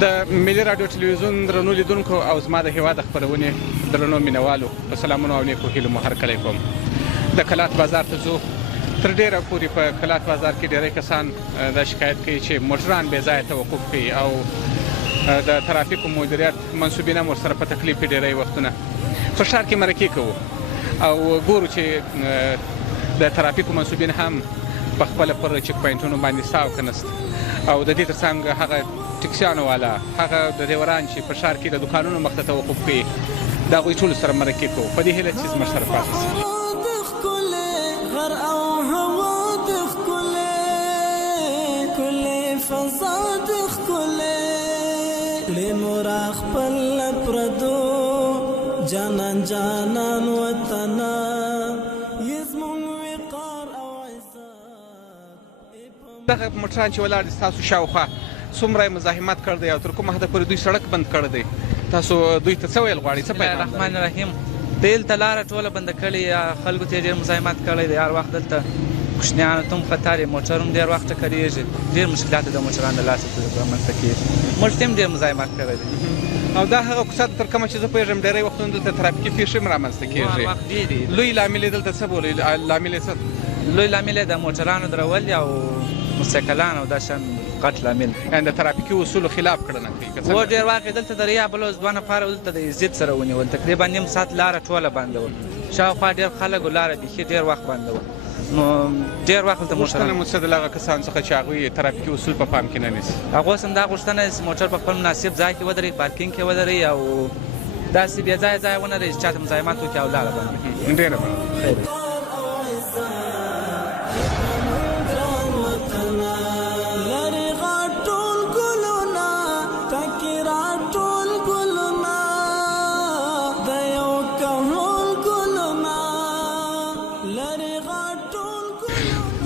د ملي راډیو ټلویزیون درنو لیدونکو او زما د هیواد خپرونې درنو مینوالو په سلامونو او نیکو هیلو مو هرکلی کوم. د کلات بازار ته ځو. تر ډیره پورې په کلات بازار کې ډیری کسان دا شکایت کوي چې موټران بې ځایه توقف کوي او د ترافیکو مدیریت منصوبین هم ورسره په تکلیف کې ډیری وختونه. په ښار کې مرکې کوو او ګورو چې د ترافیکو منصوبین هم په خپله پر چک پوینټونو باندې ساو کنست او د دې تر څنګ هغه ټکسیانو والا هغه د ډریوران چې په ښار کې د دوکانونو مخ ته توقف کوي د هغوی ټولو سره مرکې کوو په دې هیله چې زموږ سره پاتې شي. جانان جانان وطنا دغه موټران چې ولاړ دي ستاسو شاوخوا څومره یې مزاحمت کړی دی او تر کومه حده پورې دوی سړک بند کړی دی؟ تاسو دوی ته څه ویل غواړئ؟ څه پیغام؟ الرحمن الرحیم. دلته لاره ټوله بنده کړې، خلکو ته یې ډېر مزاحمت کړی دی. هر وخت دلته کوچنیانو ته هم خطر یې، موټر هم ډېر وخت ټکرېږي، ډېر مشکلات د موټرانو له لاسه رامنځته کېږي. موږ ته هم ډېر مزاحمت کړی دی. او دا هغه کوڅه تر کومه چې زه پوهېږم ډېری وختونه دلته ترافیکي پېښې هم رامنځته کېږي. لوی لامل یې دلته څه بولئ؟ لامل یې څه؟ لوی لامل یې د موټرانو درول او موسیقلان او دا شان غټ لامل، یعنې د ترافیکي اصولو خلاف کړنه کوي. و ډېر واقع دلته د ریا بلوز دوه نفره دلته د عزت سره ونیول، تقریبا نیم ساعت لاره ټوله بنده وه. شاوخوا ډېر خلک و، لاره بیخي ډېر وخت بنده وه. نو ډېر وخت دلته غوښتنه مو څه د هغه کسانو څخه چې هغوی ترافیکي اصول په پام کې نه نیسي؟ هغه اوس هم دا غوښتنه ده چې موټر په خپل مناسب ځای کې ودروي، پارکینګ کې ودروي او داسې بې ځایه ځای ونه رهي چې چا ته مزاحمت وکړي او لاره بنده کړي. ډېره مننه.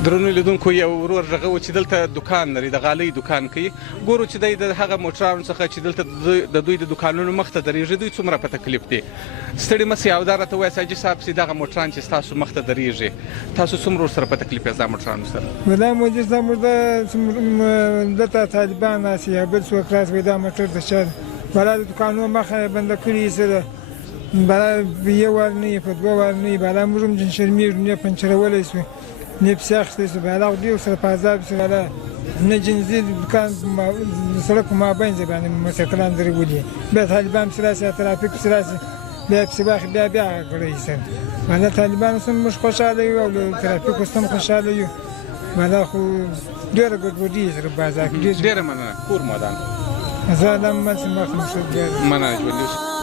درنو لیدونکو یو ورور غږو چې دلته دکان لري، د غالۍ دکان کوي. ګورو چې دی د هغه موټرانو څخه چې دلته د دوی د دوکانونو مخ ته درېږي دوی څومره په تکلیف دي. ستړي مه سئ او دا راته ووایاست حاجي صاحب چې دغه موټران چې ستاسو مخ ته درېږي تاسو څومره ورسره په تکلیف یاست دا موټرانو سره؟ والله مدیر صاحب موږ دلته طالبان ناست یا بل څوک راست وایي دا موټر د چا بلا د دوکانونو مخه بنده کړي سره بلا یو وار نه وي په دوه وار نه وي بلا موږ هم شرمېږو نه پنچرولی شو نه پسې اخیستی شو بیا هغه ډېر سره په عذاب شو بلا نه جنزي دوکان د سړک په مابین ځای باندې موټرکلان درولي بیا طالبان پسې راشي ترافیک پسې راشي بیا پسې واخلي بیا هغه کړی سر بلا طالبان اوس هم موږ خوشحاله یو او له ترافیک اوس هم خوشحاله یو بلا خو ډېره ګډوډي سره بازار کې ډېره مننه. کور مو ودان؟ زه هم همداسې مخ ډېره مننه. ژوندي اوسئ.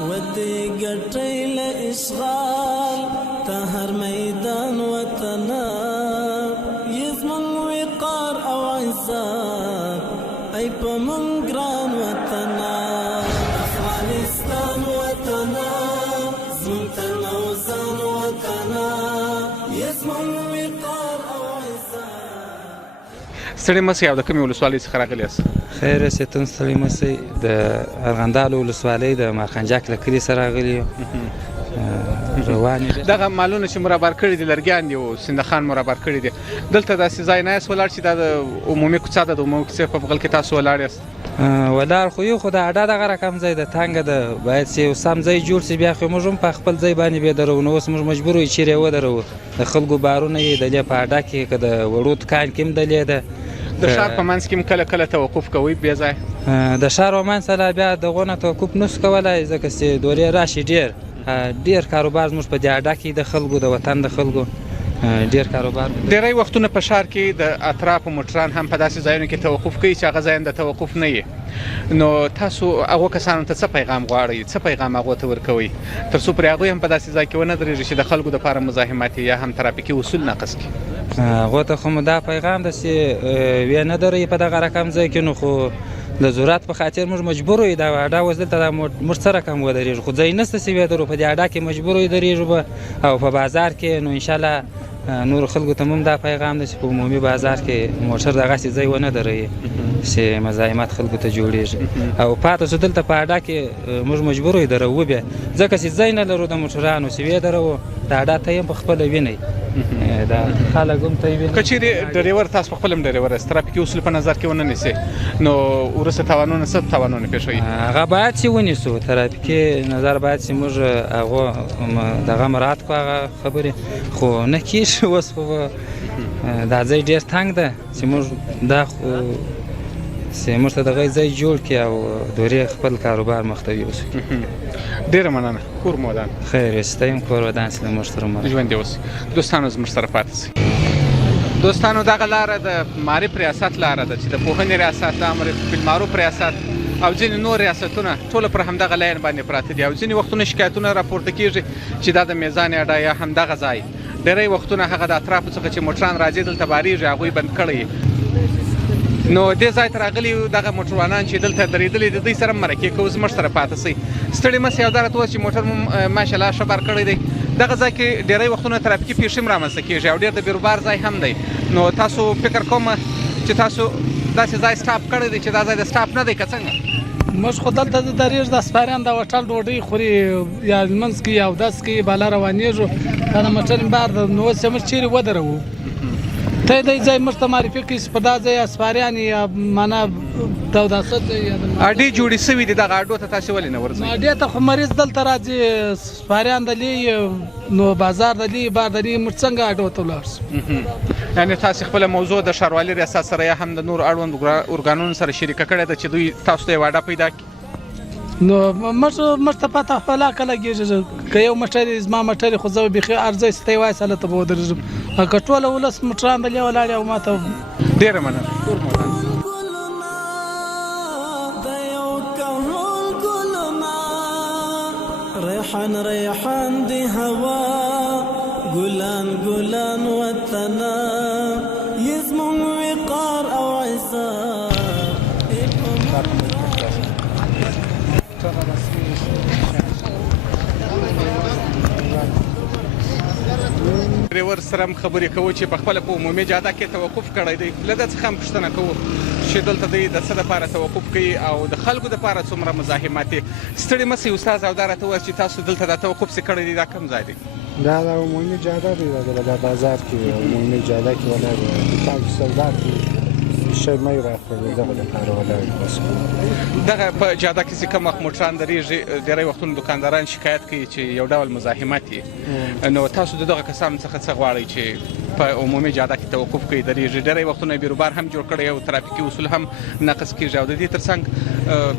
ودي قطعي لإشغال تهر ميدان وطنا يزمن وقار أو عزاب أي بمن جران وطنا أفغانستان وطنا زمتنا وزان وطنا يزمن وقار أو عزاب. ستړي مه سئ او د کومې ولسوالۍ څخه راغلي یاست؟ خیر ستون ستړي مه سئ. د ارغندال ولسوالۍ د مارخنجک له کلي سره راغلي یو. روان دغه مالونه چې مربار کړي دي لرګیان دي او سندخان مربار کړي دي دلته داسې ځای نه یاست ولاړ چې دا د عمومي کوڅه ده د عمومي کوڅې په بغل کې تاسو ولاړ یاست؟ ولاړ خو یو خو د اډا دغه رقم ځای ده تنګه ده باید چې یو سم ځای جوړ شي بیا خو موږ هم په خپل ځای باندې بیا درو نو اوس موږ مجبور یو چیرې ودرو د خلکو بارونه یې دلې په اډا کې که د وړو دکان کې هم دلې ده. د ښار په منځ کې هم کله کله توقف کوئ بې ځای؟ د ښار په منځ سره بیا دغونه توقف نسو کولی ځکه چې دورې راشي ډېر کاروبار زموږ په دې اډه کې د خلکو د وطن د خلکو ډېر کاروبار. ډېری وختونه په ښار کې د اطرافو موټران هم په داسې ځایونو کې توقف کوي چې هغه ځایونه د توقف نه وي. نو تاسو هغو کسانو ته څه پیغام غواړئ؟ څه پیغام هغو ته ورکوئ تر څو پرې هغوی هم په داسې ځای کې ونه درېږي چې د خلکو دپاره مزاحمت یا هم ترافیکي اصول نقض کړي؟ هغو ته خو مو دا پیغام ده چې ویې نه دروي په دغه رقم ځای کې نو خو د ضرورت په خاطر موږ مجبور یو دا اډه اوس دلته دا موږ څه رقم ودرېږو خو ځای نشته چې بیا درو په دې اډه کې مجبور یو درېږو به او په بازار کې نو انشاءالله نور خلکو ته هم دا پیغام ده چې په عمومي بازار کې موټر دغسې ځای ونه دروي. چې مزاحمت خلکو ته جوړېږي او پاتې شو دلته په اډا کې موږ مجبور یو درو بیا ځکه چې ځای نه لرو د موټرانو چې ویې درو د اډا ته یې په خپله وینئ دا خلک هم ته یې ویني که چیرې ډریور تاسو په خپل هم ډریور یاست ترافیکي اصول په نظر کې ونه نیسئ نو وروسته تاوانونه څه تاوانونه پېښوي هغه باید چې ونیسو ترافیکي نظر باید چې موږ هغه دغه مراعات کړو هغه خبرې خو نه کېږي اوس خو دا ځای ډېر تنګ ده چې موږ دا خو چې موږ ته دغه ځای جوړ کړي او دورې خپل کاروبار مخ ته یوسو ډېره مننه کور مو ودان خیر یې ستیم کور ودان چې له موږ سره مل ژوندي اوسئ دوستانو زموږ سره پاتې شئ دوستانو دغه لاره د معارف ریاست لاره ده چې د پوهنې ریاست د امر بالمعروف ریاست او ځینې نور ریاستونه ټوله پر همدغه لاین باندې پراته دي او ځینې وختونه شکایتونه راپورته کېږي چې دا د میزان اډا یا همدغه ځای ډېری وختونه هغه د اطرافو څخه چې موټران راځي دلته بارېږي هغوی بند کړی نو دې ځای ته راغلي دغه موټروانان چې دلته درېدلي د دوی سره مرکې کوو زموږ سره پاتې شئ ستړي مه سئ او دا راته ووایه چې موټر مو ماشاءالله ښه بار کړی دی دغه ځای کې ډېری وختونه ترافیکي پیښې هم رامنځته کېږي او ډېر د بیروبار ځای هم دی نو تاسو فکر کوم چې تاسو داسې ځای سټاپ کړی دی چې دا ځای د سټاپ نه دی که څنګه موږ خو دلته د درېږ د سپاریان د هوټل ډوډۍ خوري یا لمونځ کوي یا اودس کوي بالا روانېږو دا د موټر بار ده نو اوس یې موږ چیرې ودروو ته دې ځای موږ ته معرفي کړي چې په دا ځای سپاریان یا معنا د اوداسه ځای یا اډې جوړې سوي دي دغه اډو ته تاسې ولې نه ورځئ اډې ته خو مریض دلته راځي سپاریان د لې نو بازار د لې بار د لې موږ څنګه اډو ته ولاړ شو یعنې تاسې خپله موضوع د ښاروالي ریاست سره یا هم د نور اړوند ارګانونو سره شریکه کړې ده چې دوی تاسو ته یوه اډه پیدا کړي نو موږ ته پته خپله که لګېږي که یو موټر زما موټر خو زه بیخي ارزی چې ته یې وایسه هلته به ودرېږم که ټوله ولس موټران دلې ولاړ او ما ته ډېره مننه کور مو ودان ريحان ريحان دي هوا قلان قلان وطنا يزمن وقار او عزاب ډریور سره هم خبرې کوو چې په خپله په عمومي جاده کې توقف کړی دی له ده څخه هم پوښتنه کوو چې دلته دوی د څه دپاره توقف کوي او د خلکو دپاره څومره مزاحمت دی ستړي مه سئ استاد او دا راته ووایه چې تاسو دلته دا توقف چې کړی دی دا کوم ځای دی دا د عمومي جاده دی دا بازار کې عمومي جاده کې ولاړ دی تاسو سودا کې شی مې راخوري دغه لپاره ولاړ بس دغه په جاده کې چې کوم وخت موټران درېږي ډېری وختونه دوکانداران شکایت کوي چې یو ډول مزاحمت یې نو تاسو د دغه کسانو څخه څه غواړئ چې په عمومي جاده کې توقف کوي درېږي ډېری وختونه بیروبار هم جوړ کړی او ترافیکي اصول هم نقض کېږي او د دې تر څنګ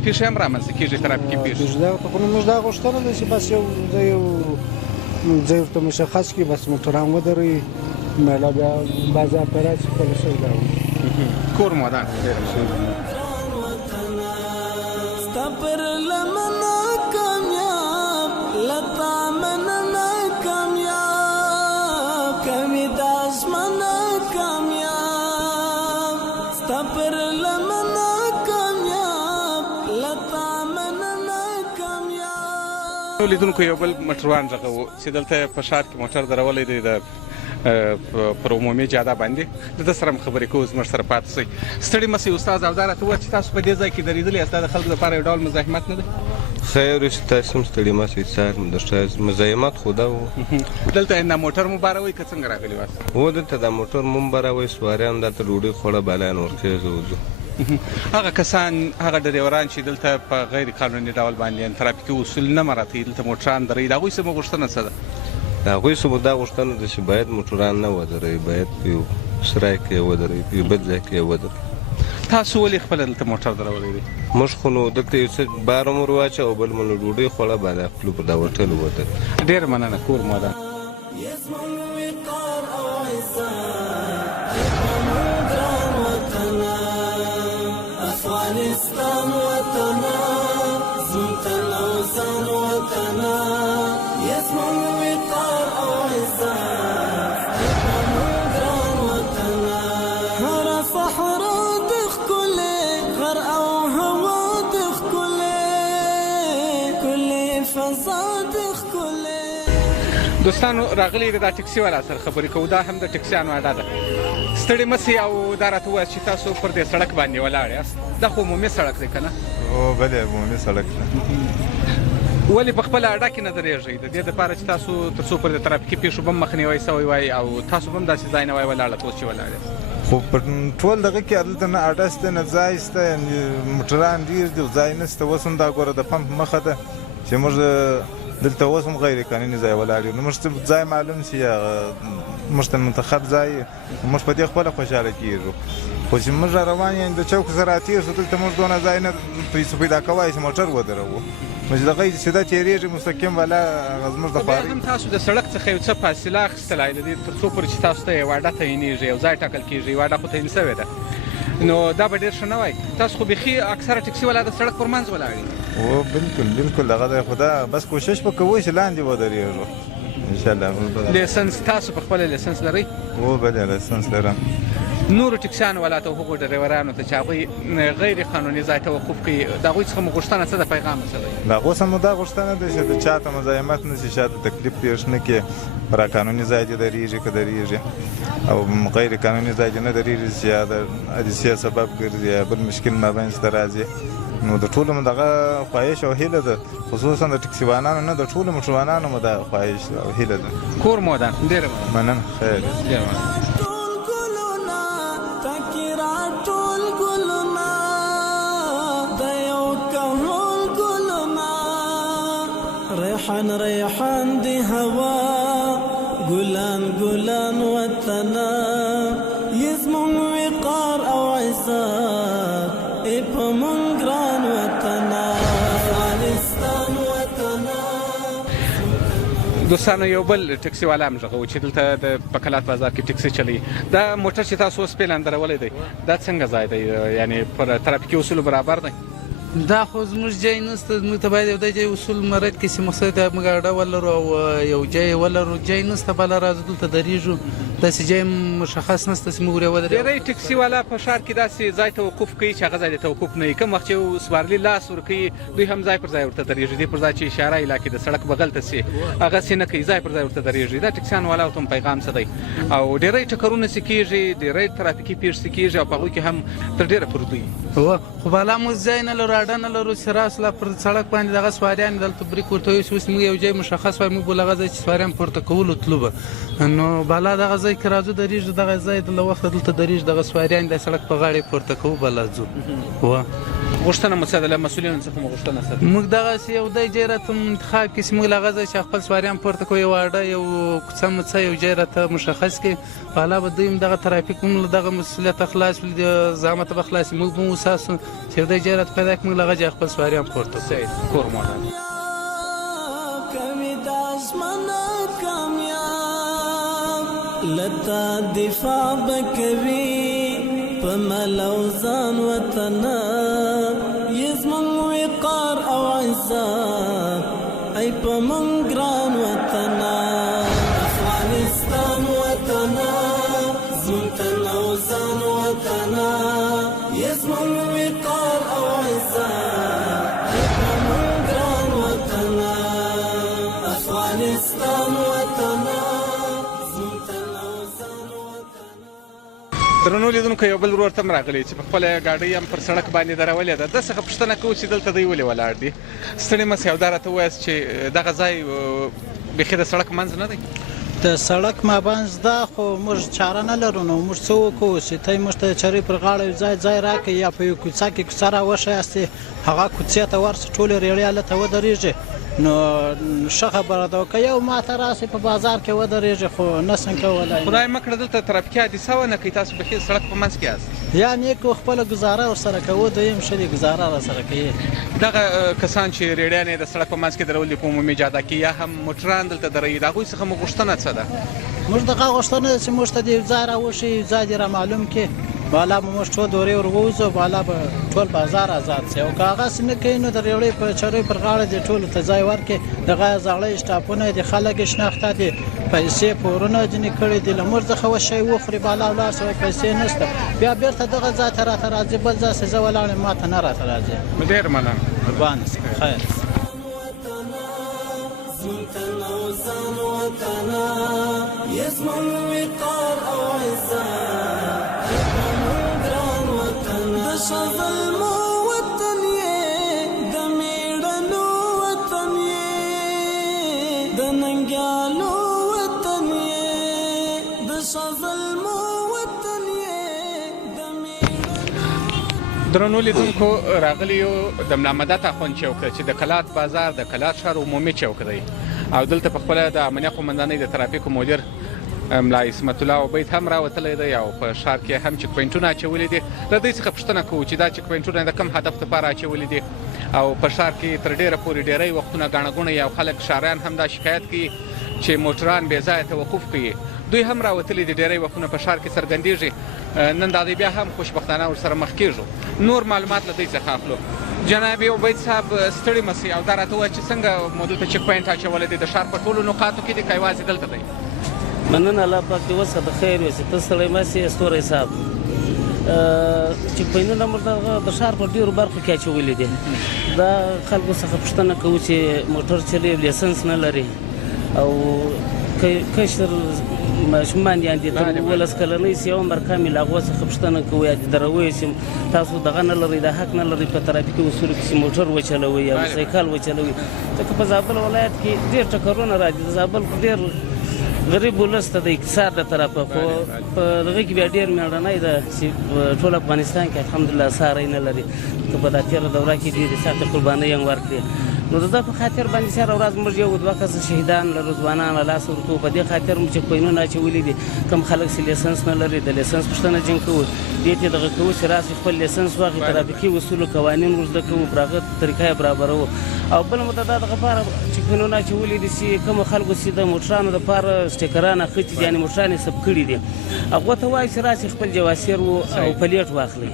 پیښې هم رامنځته کېږي ترافیکي پیښې موږ دا غوښتنه ده چې بس یو ځای ورته مشخص کړي بس موټران ودروي مېله بیا بازار ته راشي خپله سودا کور مو ودان ستا پر لمنه کامیاب لتا مننه کامیاب کمی د اسمانه کامیاب ستا پر لمنه کامیاب لتا مننه کامیاب لیدونکو یو بل موټروان غږ و چې دلته په ښار کې موټر درولی دی د پر عمومي جاده باندې د ده سره هم خبرې کوو زموږ سره پاتې شئ ستړي مه سئ استاد او دا راته ووایه چې تاسو په دې ځای کې درېدلي یاست دا د خلکو لپاره یو ډول مزاحمت نه دی خیر چې تاسو هم ستړي مه سئ څار درته مزاحمت خو دا و دلته دا موټر مو باروئ که څنګه راغلي واست هو دلته دا موټر مو هم باروئ سواریان دلته ډوډۍ خوړه بلان ورکېږي وځو هغه کسان هغه ډریوران چې دلته په غیر قانوني ډول باندې ترافیکي اصول نه مراعتوي دلته موټران دروي د هغوی څه مو غوښتنه څه ده د هغوی څه دا غوښتنه ده چې باید موټران نه ودروي باید په یو سرای کې یې ودروي په یو بل ځای کې یې ودروي تاسو ولې خپله دلته موټر درولی دی موږ خو نو دلته یو څه بار مو ور واچوه او بل مو نو ډوډۍ خوړه باید خپلو پر دا هوټل ووتل ډېره مننه کور مو ودان يزمن وقار او عزاب يبقى وطنا افغانستان وطنا زمت الاوزان وطنا يزمن وقار او عزاب يبقى وطنا هر صحرا دخ كله غر او هوا دخ كله فضا دخ كله دوستانو راغلي د ټکسي والا سره خبرې کوو دا هم د ټکسیانو اډه ده ستړي مسي او دا راته ووایاست چې تاسو پر دې سړک باندې ولاړ یاست دا خو عمومي سړک دی که نه او بلې عمومي سړک دی ولې په خپله اډه کې نه درېږئ د دې دپاره چې تاسو تر څو پر د ترافیکي پیښو به هم مخنیوی سوی وای او تاسو به هم داسې ځای نه وای ولاړه اوس چې ولاړ یاست خو په ټول دغه کې هلته نه اډه شته نه ځای شته موټران ډېر دي ځای نشته اوس هم دا ګوره د پمپ مخه ده چې موږ دلته اوس هم غیر قانوني ځای ولاړ یو نو موږ ته ځای معلوم شي موږ ته منتخب ځای موږ په دې خپله خوشحاله کېږو خو چې موږ را روان یو د چوک څخه راتېر شو دلته موږ دونه ځای نه پیدا کوای چې موټر ودروو نو چې دغه سیده تېرېږي مستقیم والا زموږ د بیا هم تاسو د سړک څخه یو څه فاصله اخیستلی د دې تر څو پورې چې تاسو ته یو اډه تعینېږي یو ځای ټاکل کېږي یو اډه خو تعین سوې ده نو دا به ډېر ښه نه وای تاسو خو بیخي اکثره ټکسي والا د سړک پر منځ ولاړ دي او بالکل دغه دی خو دا بس کوشش به کوو چې لاندې ودرېږو انشاءالله لیسنس تاسو په خپله لیسنس لرئ او بلې لیسنس لرم نورو ټکسیانو والا ته هغو ډریورانو ته چې هغوی غیر قانوني ځای توقف کوي د هغوی څخه مو غوښتنه څه د پیغام څه دی د هغو څخه مو دا غوښتنه ده چې د چا ته مزاحمت نه شي چا ته تکلیف پېښ نه کړي را قانوني ځای دې درېږي که درېږي او غیر قانوني ځای دې نه درېږي چې یا د حادثې سبب ګرځي یا بل مشکل مابینځ ته راځي نو د ټولو مو دغه خواهش او هیله ده خصوصا د ټکسیوانانو نه د ټولو موټروانانو مو دا خواهش او هیله ده کور مودان ډېره مننه خیر ریحان دی هوا ګلان وطنا یزمون وقار او عزت ای په مونږ ګران وطنا افغانستان وطنا دوستانو یو بل ټکسي والا هم غږو چې دلته د په کلات بازار کې ټکسي چلی دا موټر چې تاسو اوس پیلان درولی دی دا څنګه ځای دی یعنی پر ترافیکي اصولو برابر دی دا خو زموږ ځای نشته موږ ته باید یو د ځای اصول مراعات کړي چې مقصد ته موږ اډه ولرو او یو ځای ولرو ځای نشته بله راځو دلته درېږو داسې ځای مشخص نشته چې موږ ورې ودرېږو ډېری ټکسي والا په ښار کې داسې ځای توقف کوي چې هغه ځای د توقف نه وي کوم وخت چې یو سپارلي لاس ورکوي دوی هم ځای پر ځای ورته درېږي دې پر ځای چې اشاره علاقې د سړک بغل ته سي هغسې نه کوي ځای پر ځای ورته درېږي دا ټکسیان والاو ته هم پیغام څه دی او ډېری ټکرونه چې کېږي ډېری ترافیکي پیښې کېږي او په هغوی کې هم تر ډېره پورې دوی خو بالا موږ ځای نه لرو اډه نه لرو چې راسله پر سړک باندې دغه سواریان دلته بریک ورته وایي چې اوس موږ یو ځای مشخص وای موږ به له هغه ځای چې سواریان پورته کولو تلو به نو بالا دغه ځای کې راځو درېږو دغه ځای له وخته دلته درېږو دغه سواریان د سړک په غاړې پورته کوو بالا ځو غوښتنه مو څه ده له مسؤلینو څخه مو غوښتنه څه ده موږ دغسې یو دی ځای راته انتخاب کړي چې موږ له هغه ځای چې خپل سواریان پورته کوو یو اډه یو کوڅه موڅه یو ځای راته مشخص کړي بالا به دوی هم دغه ترافیک هم له دغه مسؤلیته خلاص وي د زحمته به خلاص وي موږ به هم وساسو چې یو دی ځای راته پیدا کړي موږ له هغه ځای خپل سواریان پورته کوو کور مودان لتا دفاع بکوي په ملوزان وطنا یزمون وقار او عزت ای په مونږ ګران وطنا افغانستان وطنا زموږ ملوزان وطنا یزمون وقار او عزت ای په مونږ ګران وطنا افغانستان وطنا درنو لیدونکو یو بل ورور ته هم راغلی چې په خپله ګاډۍ هم پر سړک باندې درولې ده ده څخه پوښتنه کوو چې دلته دوی ولې ولاړ دي ستړي مه سئ او دا راته ووایاست چې دغه ځای بیخي د سړک منځ نه دی د سړک مابینځ دا خو موږ چاره نه لرو نو موږ څه وکړو چې تی موږ ته چرې پر غاړه ځای راکړئ یا په یو کوڅه کې کوڅه راوښیاستې هغه کوڅې ته ورسې ټولې ریړې هلته ودرېږي نو ښه خبره ده که یو ماته راسئ په بازار کې ودرېږي خو نسم کولی خدای مه کړه دلته ترافیکي حادثه ونه کوي تاسو بیخي سړک په منځ کې یاست یعنې که خپله ګزاره ورسره کوو دویم ښه دي ګزاره راسره کوي دغه کسان چې ریړیانې د سړک په منځ کې درول دي په عمومي جاده کې یا هم موټران دلته دروي د هغوی څخه مو غوښتنه څه ده موږ دغه غوښتنه ده چې موږ ته د یو ځای راوښیي یو ځای دې رامعلوم کړي بالا به موږ ټول دورې ور ووځو بالا به ټول بازار آزاد شي او که هغسې نه کوي نو د ریړۍ په چرۍ پر غاړه دې ټولو ته ځای ورکړي دغه زاړه اسټاپونه دي خلک یې شناخته دي پیسې پورونه ځینې کړي دي له موږ څخه شی وخوري بالا ولاړ شوی پیسې نشته بیا بېرته دغه ځای ته راته راځي بل ځای چې زه ولاړ یم ما ته نه راته راځي ډېر مننه قربانه شم خیر يسمع الوقار أو عزة شظلمو وطن یې د میړنو وطن یې د ننګیالو وطن یې د شظلمو وطن یې د میړنو. درنو لیدونکو راغلی یو د ملا مدد اخوند چوک ده چې د کلات بازار د کلات ښار عمومي چوک دی او دلته په خپله د امنیه قومندانۍ د ترافیکو مدیر ملا عصمت الله عبید هم راوتلی دی او په ښار کې هم چک پوینټونه اچولي دي. له دوی څخه پوښتنه کوو چې دا چک پوینټونه د کوم هدف لپاره اچولي دي او په ښار کې تر ډېره پورې ډېری وختونه ګاڼه ګوڼه او خلک ښاریان هم دا شکایت کوي چې موټران بې ځایه توقف کوي. دوی هم راوتلي دي ډېری وختونه په ښار کې څرګندېږي. نن دا دی بیا هم خوشبختانه ورسره مخ کېږو. نور معلومات له دوی څخه اخلو. جناب عبید صاحب ستړي مه سئ او دا راته ووایه چې څنګه مو دلته چک پوینټ اچولی دی د ښار په ټولو نقاطو کې دی که یوازې دلته دی؟ مننه الله پاک دې وسه د خیر وسي ته ستړی مه سې ستوری صاحب. چک پوینټونه موږ د ښار په ډېرو برخو کې اچولي دي. دا خلکو څخه پوښتنه کوو چې موټر چلوي لیسنس نه لري او کشر ماشومان دي تر 12 کلنۍ سي عمر کامل هغو څخه پوښتنه کوو یا د دروي سي تاسو دغه نه لرئ د حق نه لرئ په ترافیکي اصولو کې چې موټر وچلوئ یا سایکل وچلوئ. ځکه په زابل ولایت کې ډېر ټکرونه راځي. د زابل ډېر غریب ولس ته د اقتصاد د طرفه خو په دغه کې بیا ډېر مېړنی ده چې ټول افغانستان کې الحمدلله ساری نه لري. که په دا تېره دوره کې ډېرې سختې قربانۍ هم ورکړې. نو د ده په خاطر باندې هره ورځ موږ یو دوه کسه شهیدان لرو ځوانان له لاسه ورکوو. په دې خاطر موږ چک پوینټونه اچولي دي. کوم خلک چې لیسنس نه لري د لیسنس پوښتنه ځینې کوو. دې ته دغه کوو چې راسئ خپل لیسنس واخلئ ترافیکي اصولو قوانین ور زده کوو په هغه طریقه یې برابروو. او بل مو د دغه لپاره چک پوینټونه اچولي دي چې کومو خلکو چې د موټرانو دپاره سټیکران اخیستي دي یعنې موټران یې ثبت کړي دي هغو ته وایي چې راسئ خپل جواسیر او پلیټ واخلئ.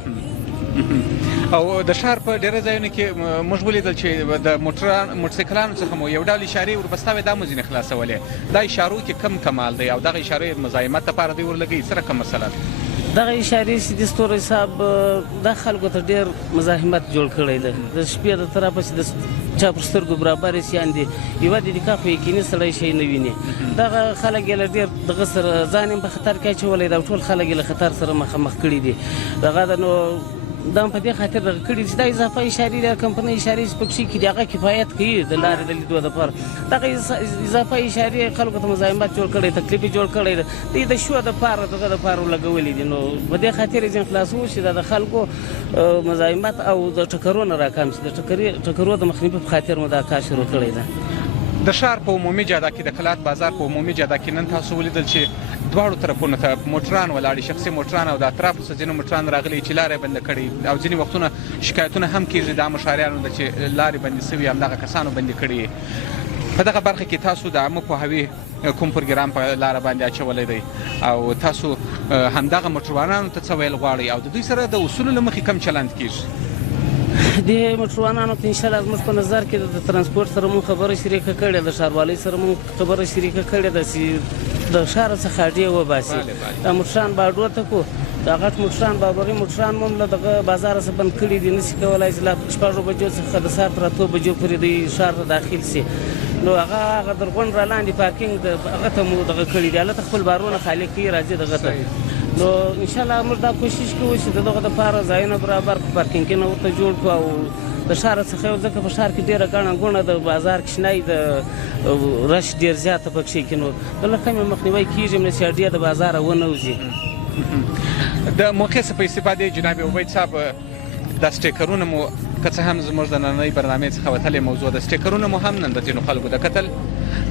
او د ښار په ډېره ځایونو کې موږ ولیدل چې د موټرسایکلانو څخه مو یو ډول اشارې وربستاوې دا مو ځینې خلاصولې. دا اشارو کې کم کمال دی او دغه اشارې مزاحمت لپاره دوی ورلګوي. سره کوم مسله ده؟ دغه اشارې چې د ستوري صاحب دا خلکو ته ډېر مزاحمت جوړ کړی ده. د شپې د طرفه چې د چا پر سترګو برابر سیان دي یوه دقیقه خو یقیني سړی شی نه ویني. دغه خلک یې له ډېر دغه سره ځان یې په خطر کې اچولی ده او ټول خلک یې له خطر سره مخامخ کړي دي. دغه د نو دا په دې خاطر دغه کړي چې دا اضافه اشارې د کمپنۍ اشارې چې پکې کې دي هغه کفایت کوي د لارې د لیدو دپاره. دغه اضافه اشارې خلکو ته مزاحمت جوړ کړی تکلیف یې جوړ کړی ده. دوی د شو دپاره دغه دپاره ولګولي دي. نو په دې خاطر یې ځینې خلاصوو چې دا د خلکو مزاحمت او د ټکرو نه راکم شي. د ټکرو د مخنیوي په خاطر مو دا کار شروع کړی ده. د ښار په عمومي جاده کې د کلات بازار په عمومي جاده کې نن تاسو ولیدل چې دواړو طرفونو ته موټران ولاړې شخصي موټران او د اطرافو څخه ځینې موټران راغلي چې لارې بنده کړي او ځینې وختونه شکایتونه هم کېږي د عامو ښاریانو ده چې لارې بندې سوي همدغه کسانو بندې کړي. په دغه برخه کې تاسو د عامه پوهاوي کوم پروګرام په لاره باندې اچولی دی او تاسو همدغه موټروانانو ته څه ویل غواړئ او د دوی سره د اصولو له مخې کم چلند کېږي؟ د موټروانانو ته انشاءالله زموږ په نظر کې د ترانسپورټ سره مونږ خبره شریکه کړې ده. ښاروالۍ سره مونږ خبره شریکه کړې ده چې د ښار څخه اډې وباسي. دا موټران باډو ته کو دا غټ موټران بابري موټران مو له دغه بازار څخه بند کړي دي. نشي کولای چې له 6 بجو څخه د سهار تر 8 بجو پورې د ښار ته داخل سي. نو هغه درغون را لاندې پارکینګ هغه ته مو دغه کړي دي. هلته خپل بارونه خالي کوي راځي دغه ته. نو انشاءالله موږ دا کوشش کوو چې دغه دپاره ځایونه برابر پارکینګونه ورته جوړ کړو او د ښار څخه یو ځکه په ښار کې ډېره ګڼه ګوڼه د بازار کشنۍ د رش ډېر زیاته پکښې کې. نو د له کمې مخنیوی کېږي چې اډې د بازاره ونوځي. د موقع څخه په استفادې جناب عبید صاحب دا سټیکرونه مو که څه هم زموږ د نننۍ برنامې څخه وتلې موضوع ده سټیکرونه مو هم نن د ځینو خلکو د کتل.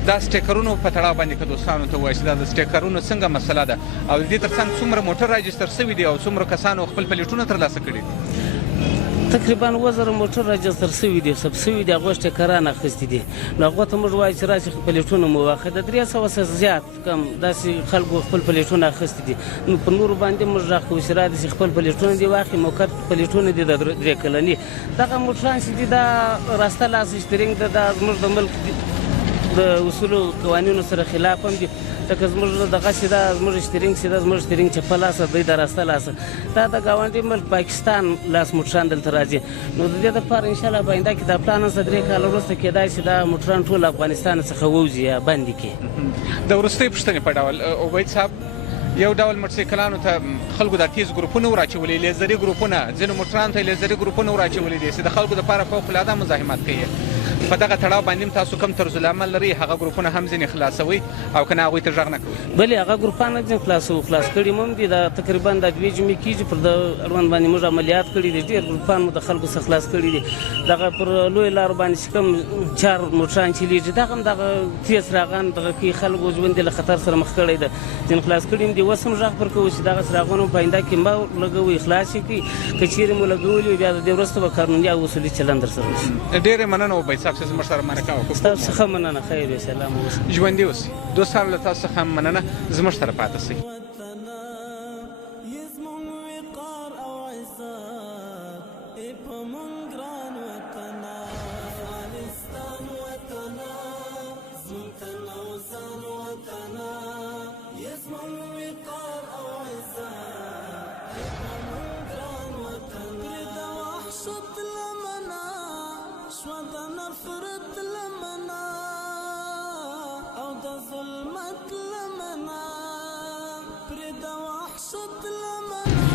دا سټیکرونو په تړاو باندې که دوستانو ته ووایئ چې دا د سټیکرونو څنګه مسله ده او د دې تر څنګ څومره موټر راجستر سوي دي او څومره کسانو خپل پلیټونه ترلاسه کړي دي؟ تقریبا 2000 موټر راجستر سوي دي ثبت سوي دي. هغو سټیکران اخیستي دي. نو هغو ته موږ وایو چې راشي خپل پلیټونه مو واخلئ. د 300 څخه زیات کم داسې خلکو خپل پلیټونه اخیستي دي. نو په نورو باندې موږ غږ کوو چې راداسې خپل پلیټونه دې واخلي. موقت پلیټونه دي د 3 کلني. دغه موټران چې دي دا راسته لاس اشترینګ ده. دا زموږ د ملک د اصولو قوانینو سره خلاف هم دي. لکه زموږ دغه چې دا زموږ اشترینګ چې دا زموږ اشترینګ چپه لاسه دی د راسته لاسه دا د ګاونډي ملک پاکستان لاس موټران دلته راځي. نو د دې دپاره انشاءالله په آینده کې دا پلان هسته 3 کاله وروسته کېدای شي دا موټران ټول افغانستان څخه ووځي یا بندې کړي. د وروستۍ پوښتنې په ډول عبید صاحب یو ډول موټرسایکلانو ته خلکو د تیز ګروپونه وراچولي لیزري ګروپونه ځینو موټرانو ته لیزري ګروپونه وراچولي دي چې د خلکو دپاره فوقالعاده مزاحمت کوي په دغه تړاو باندې تاسو کوم طرزالعمل لرئ هغه ګروپونه هم ځینې خلاصوئ او که نه هغوی ته غږ نه کوئ بلې هغه ګروپانه ځین خلاص کړي مو هم دي دا تقریبا د 2 جمعې کېږي پر د اړوند باندې موږ عملیات کړي دي ډېر ګروپان مو د خلکو څخه خلاص کړي دي دغه پر لویو لارو باندې چې کوم 4 موټران چلیږي دغه هم دغه تیز څراغان دغه کې خلکو ژوند له خطر سره مخ کړی ده ځین خلاص کړي هم دي اوس هم غږ پر کوو چې دغه څراغونه په آینده کې مه لګوئ خلاص یې کړئ که چیرې مو لګولي وي بیا د دې وروسته به قانوني او اصولي چلند در سره وشي ډېرې مننه وبید صاحب چې زموږ سره مرکه وکړو ستاسو څخه مننه خیر وي سلام اوسئ ژوندي اوسئ دوستانو له تاسو څخه هم مننه زموږ سره پاتې شئ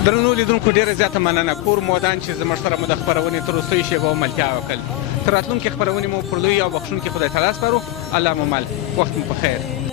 درنو لیدونکو ډېره زیاته مننه کور مودان چې زموږ سره مو د خپرونې تر وروستیو شېبو ملتیا وکړل تر راتلونکې خپرونې مو پر لوی او بخښونکي خدای تعالی سپارو الله مو مل وخت مو په خیر